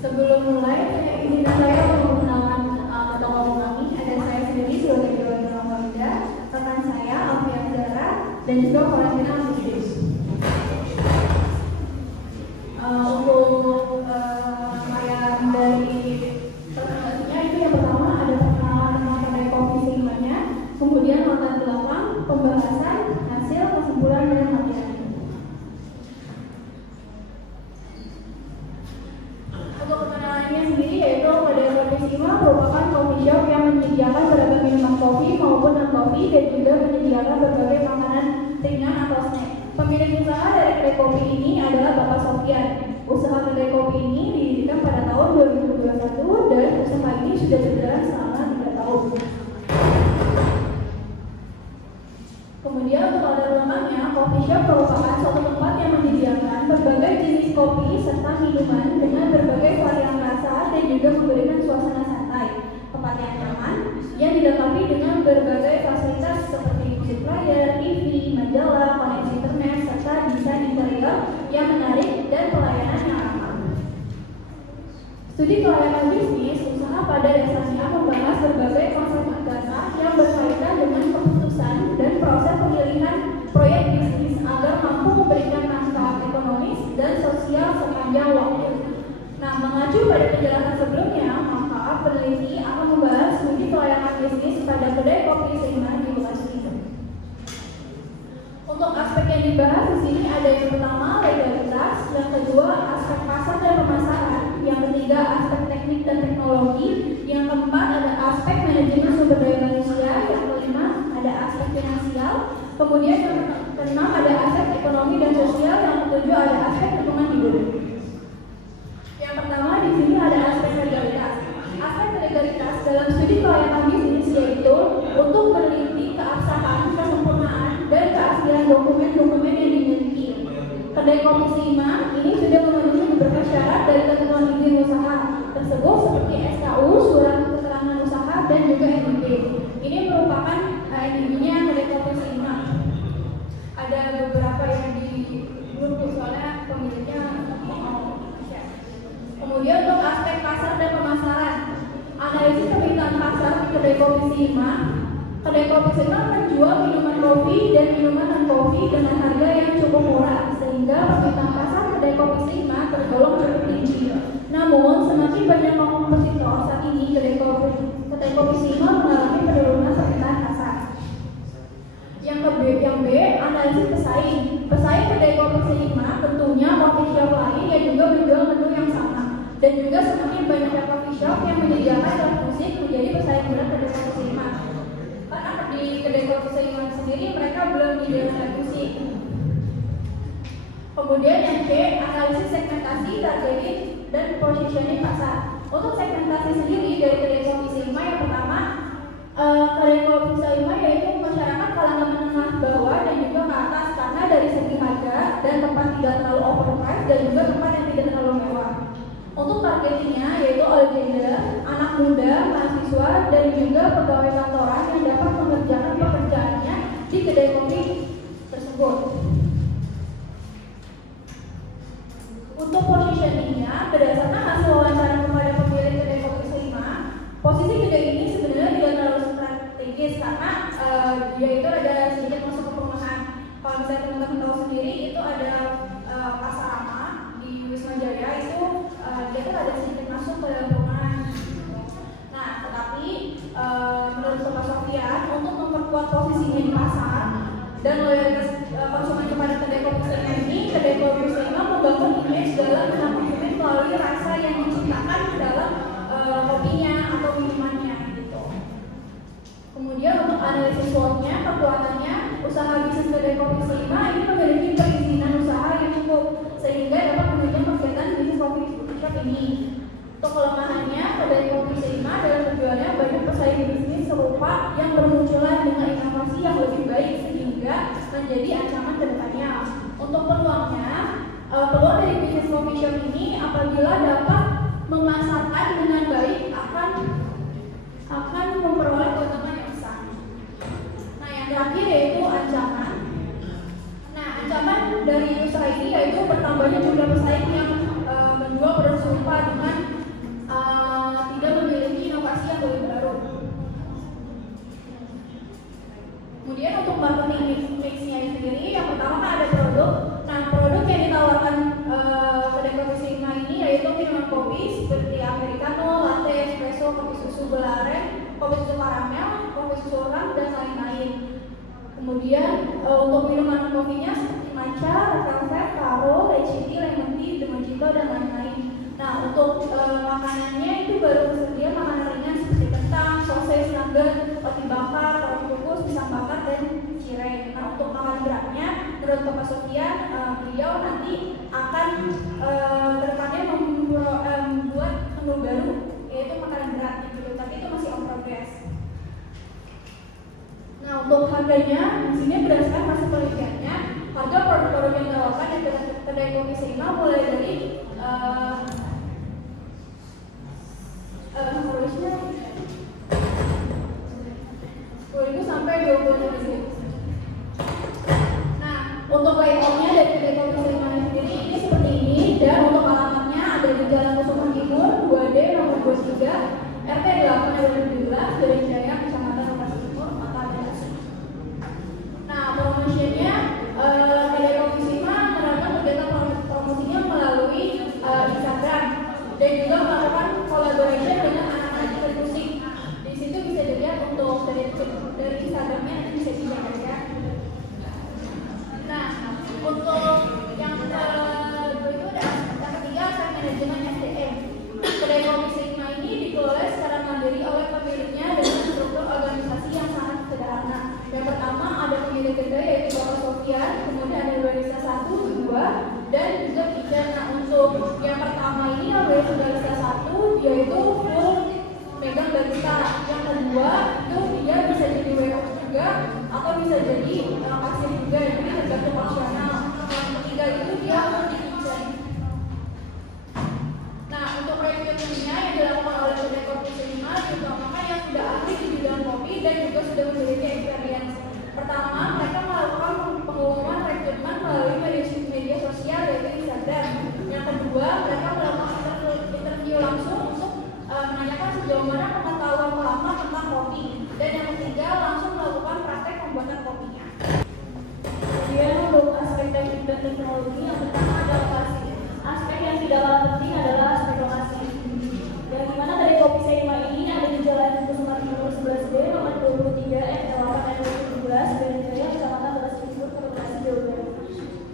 Sebelum mulai, izinkan saya untuk mengenalkan ketua kami. Ada saya sendiri sebagai Dewan Wamida, rekan saya Alfian Zara, dan juga Valentina Aziz. Untuk rangkaian dari presentasinya itu yang pertama ada perkenalan tentang kedai kopi Seimanya, kemudian latar belakang, pembahasan, hasil, kesimpulan, dan latihan. Untuk perkenalannya sendiri yaitu kedai kopi Seima merupakan coffee shop yang menyediakan beragam minuman kopi maupun non-kopi dan juga menyediakan berbagai makanan ringan atau snack. Pemilik usaha dari kedai kopi ini adalah Bapak Sofyan. Usaha kedai kopi ini didirikan pada tahun 2021 dan usaha ini sudah berjalan selama 3 tahun. Kemudian untuk latar belakangnya, coffee shop merupakan suatu tempat yang menyediakan berbagai jenis kopi serta minuman dengan berbagai varian rasa dan juga memberikan suasana santai, tempat yang nyaman, yang dilengkapi dengan berbagai fasilitas seperti musik player, TV, majalah, koneksi internet, serta desain interior yang menarik dan pelayanan yang ramah. Studi kelayakan bisnis, usaha pada dasarnya membahas berbagai konsep dasar yang berkaitan dengan keputusan dan proses pemilihan proyek bisnis agar mampu memberikan manfaat ekonomis dan sosial sepanjang waktu. Nah, mengacu pada penjelasan sebelumnya, maka peneliti akan membahas studi kelayakan bisnis pada kedai kopi Seima di Bekasi. Untuk aspek yang dibahas di sini ada yang pertama legalitas, yang kedua aspek pasar dan pemasaran, yang ketiga aspek teknik dan teknologi, yang keempat ada aspek manajemen sumber daya manusia, yang kelima ada aspek finansial, kemudian yang keenam ada aspek ekonomi dan sosial, yang ketujuh ada aspek lingkungan hidup. Yang pertama di sini ada aspek legalitas. Aspek legalitas dalam studi kelayakan bisnis yaitu untuk meneliti keabsahan, kesempurnaan, dan keaslian dokumen-dokumen yang dimiliki. Kedai kopi Seima ini sudah memenuhi beberapa syarat dari ketentuan izin usaha tersebut seperti SKU, surat keterangan usaha, dan juga NIB. Ini merupakan NIB-nya kedai kopi Seima. Ada beberapa yang di belum soalnya pemiliknya. Kemudian untuk aspek pasar dan pemasaran, analisis permintaan pasar di kedai kopi Seima. Kedai kopi Seima menjual minuman kopi dan minuman non-kopi dengan harga yang cukup murah, sehingga permintaan pasar kedai kopi Seima tergolong cukup tinggi. Namun, semakin banyak kompetitor saat ini kedai kopi Seima mengalami penurunan permintaan pasar. Yang B, analisis pesaing. Pesaing kedai kopi Seima tentunya coffee shop lain yang juga menjual menu yang sama. Dan juga semakin banyak coffee shop yang menyediakan live musik menjadi pesaing berat kedai kopi Seima. Karena di kedai kopi Seima sendiri mereka belum menyediakan live musik. Kemudian yang C, analisis segmentasi, targeting, dan positioning pasar. Untuk segmentasi sendiri dari kedai kopi Seima yang pertama, kedai kopi Seima yaitu masyarakat kalangan menengah bawah dan juga ke atas karena dari segi harga dan tempat tidak terlalu overpriced dan juga tempat yang tidak terlalu mewah. Untuk targetnya yaitu all gender, anak muda, mahasiswa, dan juga pegawai kantoran yang dapat mengerjakan pekerjaannya di kedai kopi tersebut. Untuk positioningnya, berdasarkan hasil wawancara kepada pemilik kedai kopi Seima, posisi kedai ini sebenarnya tidak terlalu strategis karena dia itu ada sedikit masuk ke perumahan. Kalau misalnya teman-teman tahu sendiri, itu ada Pasar Rama di Wisma Jaya itu dia kan ada sedikit masuk ke perumahan. Nah, tetapi menurut Bapak Sofyan untuk memperkuat posisinya di pasar dan loyalitas konsumen kepada kedai kopi Seima ini, kedai kopi Seima membangun image dalam menarik konsumen melalui rasa yang diciptakan dalam kopinya atau minumannya gitu. Kemudian untuk analisis SWOT-nya, kekuatannya, usaha bisnis kedai kopi Seima ini memiliki perizinan usaha yang cukup sehingga dapat menunjang kegiatan bisnis kopi shop ini. Untuk kelemahannya, kedai kopi Seima dalam tujuannya banyak pesaing bisnis serupa yang bermunculan dengan inovasi yang lebih baik sehingga menjadi ancaman ke depannya. Untuk peluangnya, peluang dari bisnis coffee shop ini apabila dapat memasarkan dengan baik akan memperoleh keuntungan yang besar. Nah, yang terakhir yaitu ancaman. Nah, ancaman dari usaha ini yaitu bertambahnya jumlah pesaing yang menjual produk serupa dengan Kemudian untuk minuman kopinya seperti matcha, red velvet, taro, recipe, lemon tea, the mojito, dan lain-lain. Nah, untuk makanannya itu baru tersedia makanan ringan seperti kentang, sosis, nugget, roti bakar, roti kukus, pisang bakar, dan cireng. Nah, untuk makan beratnya, menurut Bapak Sofian, beliau nanti akan kedepannya membuat menu baru, yaitu makanan berat gitu. Tapi itu masih on progress. Nah, untuk harganya, di sini berdasarkan hasil penelitiannya, harga produk-produk yang ditawarkan di kedai kopi Seima mulai dari itu sampai 26.000. Nah, untuk layoutnya dari kedai kopi Seima sendiri ini seperti ini, dan untuk alamatnya ada di Jalan Kusuman Timur 2D nomor 23 RT 8 RW 17 Jalan Jaya, Kecamatan Bekasi Timur, Kota Bekasi. Nah, promotionnya kedai kopi Seima menerapkan kegiatan promosinya melalui Instagram dan juga melakukan collaboration dengan anak-anak ikut musik. Di situ bisa dilihat untuk dari Instagramnya nanti bisa dilihat ya. Nah, untuk yang kedua itu ada yang ketiga aspek manajemen SDM. Kedai kopi Seima ini dikelola secara mandiri oleh pemiliknya dengan struktur organisasi yang sangat sederhana. Yang pertama ada pemilik kedai yaitu Bapak Sofian, kemudian ada barista 1, 2, dan juga 3. Nah, untuk yang pertama ini barista 1 dia itu full megang barista. Yang kedua itu dia bisa jadi warehouse juga atau bisa jadi kasir juga, jadi tergantung opsional. Yang ketiga itu dia full di kitchen. Nah, untuk rekrutmennya yang dilakukan oleh kedai kopi Seima diutamakan yang sudah ahli di bidang kopi dan juga sudah memiliki experience. Pertama, mereka melakukan pengumuman rekrutmen melalui media sosial yaitu Instagram. Yang kedua, mereka melakukan interview langsung untuk menanyakan sejauh mana pengetahuan lama tentang kopi. Dan yang ketiga, langsung melakukan praktek pembuatan kopinya. Kemudian untuk aspek teknik dan teknologi, yang pertama adalah lokasi. Aspek yang tidak kalah penting adalah aspek lokasi. Yang dimana dari kopi Seima ini ada di Jalan Kusuman Timur 11D nomor 23 RT 8 RW 17 Jalan Jaya, Kecamatan Bekasi Timur, Bekasi, Jawa Barat.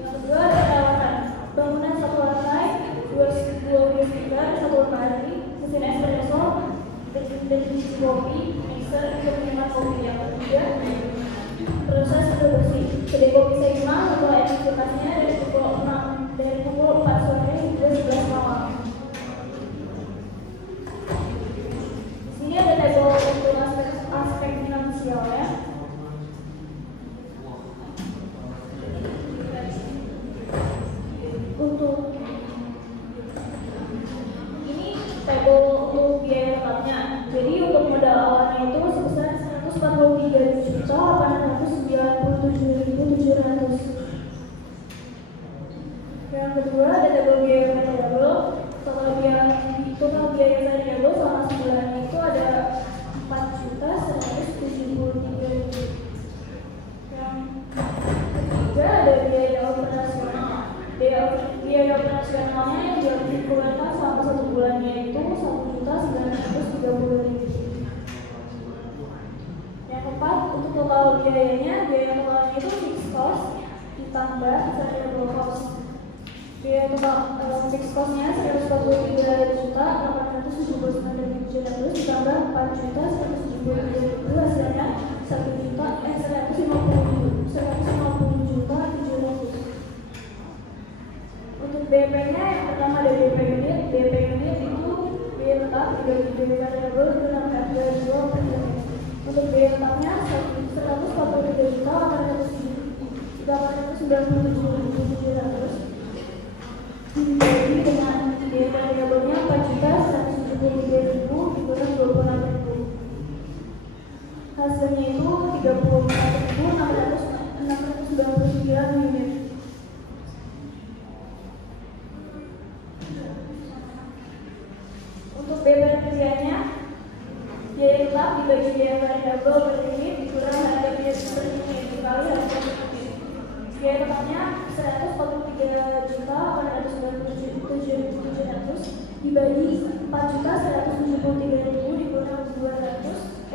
Yang kedua ada perawatan. Bangunan satu lantai, dua unit speaker, satu lemari, mesin espresso, deterjen kopi, mixer, untuk minuman kopi. Yang ketiga, proses produksi. Kedai kopi Seima memulai aktivitasnya dari pukul 4 sore hingga 11 malam. Di sini ada tabel untuk aspek finansial ya. Untuk ini tabel untuk biaya tetapnya. Jadi untuk modal awalnya itu sebesar 143.897.700. Yang kedua ada tabel biaya variabel. Total biaya variabel selama sebulan itu ada 4.173.000. Yang ketiga ada biaya operasional. Biaya operasionalnya yang dikeluarkan selama 1 bulannya itu 1.930.000. Yang keempat, untuk total biaya totalnya itu fixed cost ditambah variable cost. Biaya total fixed cost-nya 143.879.700 ditambah 4.173.000 hasilnya 150.700. Untuk BP-nya yang pertama ada BP unit. BP unit itu biaya tetap dibagi BP variabel dengan harga jual per unit. Untuk biaya tetapnya 143.897.700 dibagi dengan biaya variabelnya 4.173.000 dikurang 26.000. Hasilnya itu 34.699 unit. Untuk beban kerjanya, biaya tetap dibagi biaya variabel per unit dikurang harga biaya per unit dikali harga per unit. Biaya tetapnya 143.897.700 dibagi 4.173.000 dikurang 2.947.000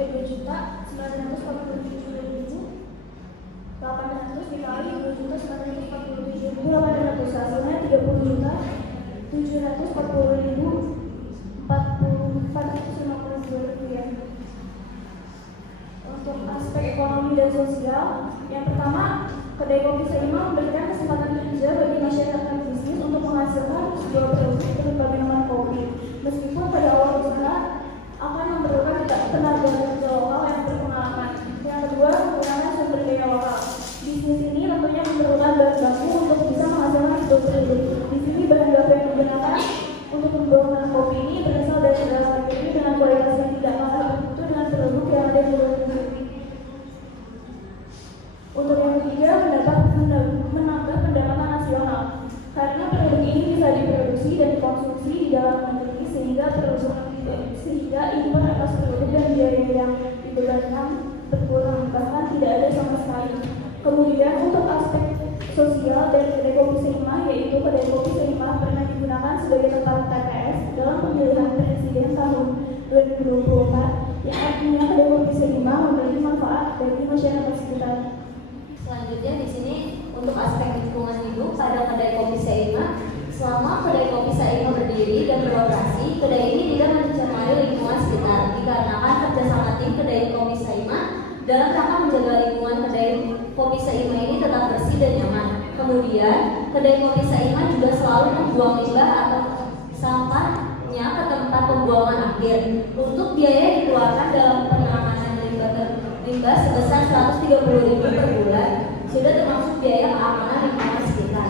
Rp450.452. Untuk aspek ekonomi dan sosial, yang pertama, kedai kopi Seima memberikan kesempatan kerja bagi masyarakat bisnis untuk menghasilkan sebuah produk berbagai minuman kopi. Meskipun pada awal usaha akan memerlukan tenaga kerja lokal yang berpengalaman. Yang kedua, menggunakan sumber daya lokal. Bisnis ini tentunya memerlukan bahan baku untuk bisa menghasilkan sebuah produk. Di sini bahan baku yang digunakan untuk pembuatan kopi ini berasal dari berasal kopi dengan kualitas yang tidak kalah bermutu dengan produk yang ada di luar negeri. Untuk yang ketiga, menambah pendapatan nasional. Karena produk ini bisa diproduksi dan dikonsumsi di dalam negeri sehingga impor atas produk dan biaya yang dibebankan berkurang, bahkan tidak ada sama sekali. Kemudian untuk aspek sosial dari kedai kopi Seima, yaitu kedai kopi Seima pernah digunakan sebagai tempat TPS dalam pemilihan presiden tahun 2024, yang artinya kedai kopi Seima memberi manfaat bagi masyarakat sekitar. Selanjutnya di sini untuk aspek lingkungan hidup pada kedai kopi Seima. Selama kedai kopi Seima berdiri dan beroperasi, kedai ini tidak mencemari lingkungan sekitar dikarenakan kerjasama tim kedai kopi Seima dalam rangka menjaga lingkungan kedai kopi Seima ini tetap bersih dan nyaman. Kemudian, kedai kopi Seima juga selalu membuang limbah atau sampahnya ke tempat pembuangan akhir. Untuk biaya yang dikeluarkan dalam penanganan limbah sebesar Rp130.000 per bulan, sudah termasuk biaya keamanan lingkungan sekitar.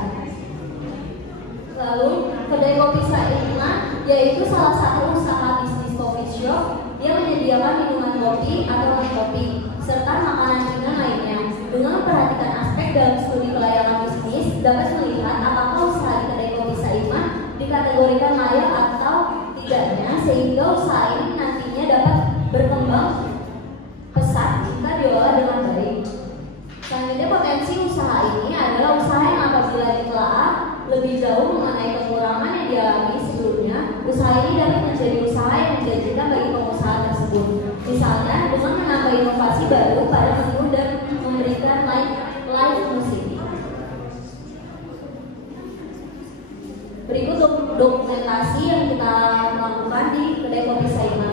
Lalu, kedai kopi Seima yaitu salah satu usaha bisnis coffee shop yang menyediakan minuman kopi atau kopi serta makanan ringan lainnya. Dengan memperhatikan aspek dalam studi kelayakan bisnis, dapat melihat apakah usaha di kedai kopi Seima dikategorikan layak atau tidaknya, sehingga usaha ini nantinya dapat berkembang pesat jika diolah dengan baik. Selanjutnya, potensi usaha ini adalah usaha yang apabila ditelaah lebih jauh mengenai kekurangan yang dialami sebelumnya, usaha ini dapat menjadi usaha yang menjanjikan bagi pengusaha tersebut. Misalnya dengan menambah inovasi baru pada menu dan memberikan live musik. Berikut dokumentasi yang kita lakukan di kedai kopi Seima.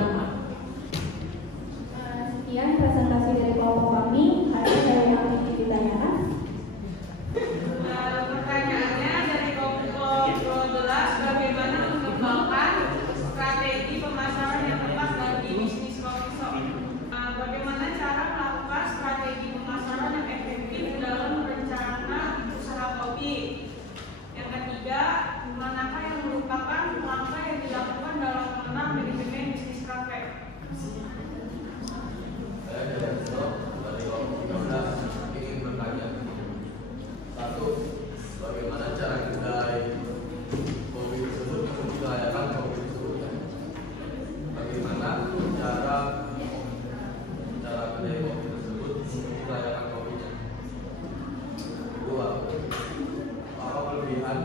Sekian presentasi dari kelompok kami. Ada yang ingin ditanyakan? Pertanyaannya dari kelompok 12, bagaimana mengembangkan strategi pemasaran yang tepat bagi bisnis coffee shop? Bagaimana cara melakukan strategi pemasaran yang efektif dalam rencana usaha kopi? Yang ketiga, manakah yang merupakan langkah yang dilakukan dalam mengenal manajemen bisnis kafe? Saya dari kelompok 13 ingin bertanya. Satu, bagaimana cara kedai kopi tersebut mempercayakan kopi tersebut? Bagaimana cara kedai kopi tersebut mempercayakan kopinya? Kedua, apa kelebihan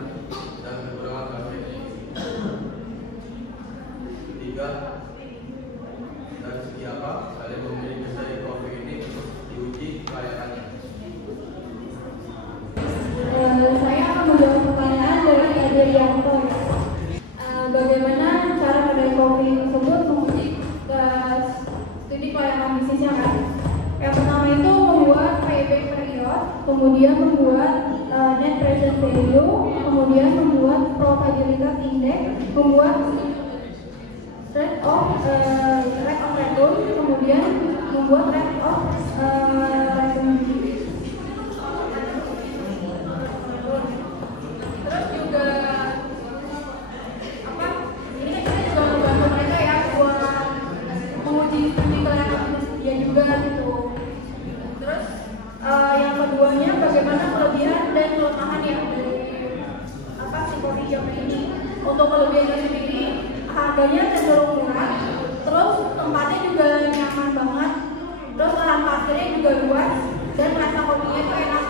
dan kekurangan kafe ini? Ketiga, dari segi apa kalian memilih kedai kopi ini untuk diuji kelayakannya? Saya akan menjawab pertanyaan dari Adrianto. Bagaimana cara kedai kopi tersebut menguji studi kelayakan bisnisnya kan? Yang pertama itu membuat payback period, kemudian membuat net present value, kemudian membuat probability index, membuat rate of return, kemudian membuat rate of return. Terus juga ini kita juga membantu mereka ya buat menguji studi kelayakan dia juga gitu. Terus yang keduanya bagaimana kelebihan dan kelemahan ya dari si kopi shop ini. Untuk kelebihannya sendiri, harganya cenderung murah, terus tempatnya juga nyaman banget, terus lahan parkirnya juga luas, dan rasa kopinya itu enak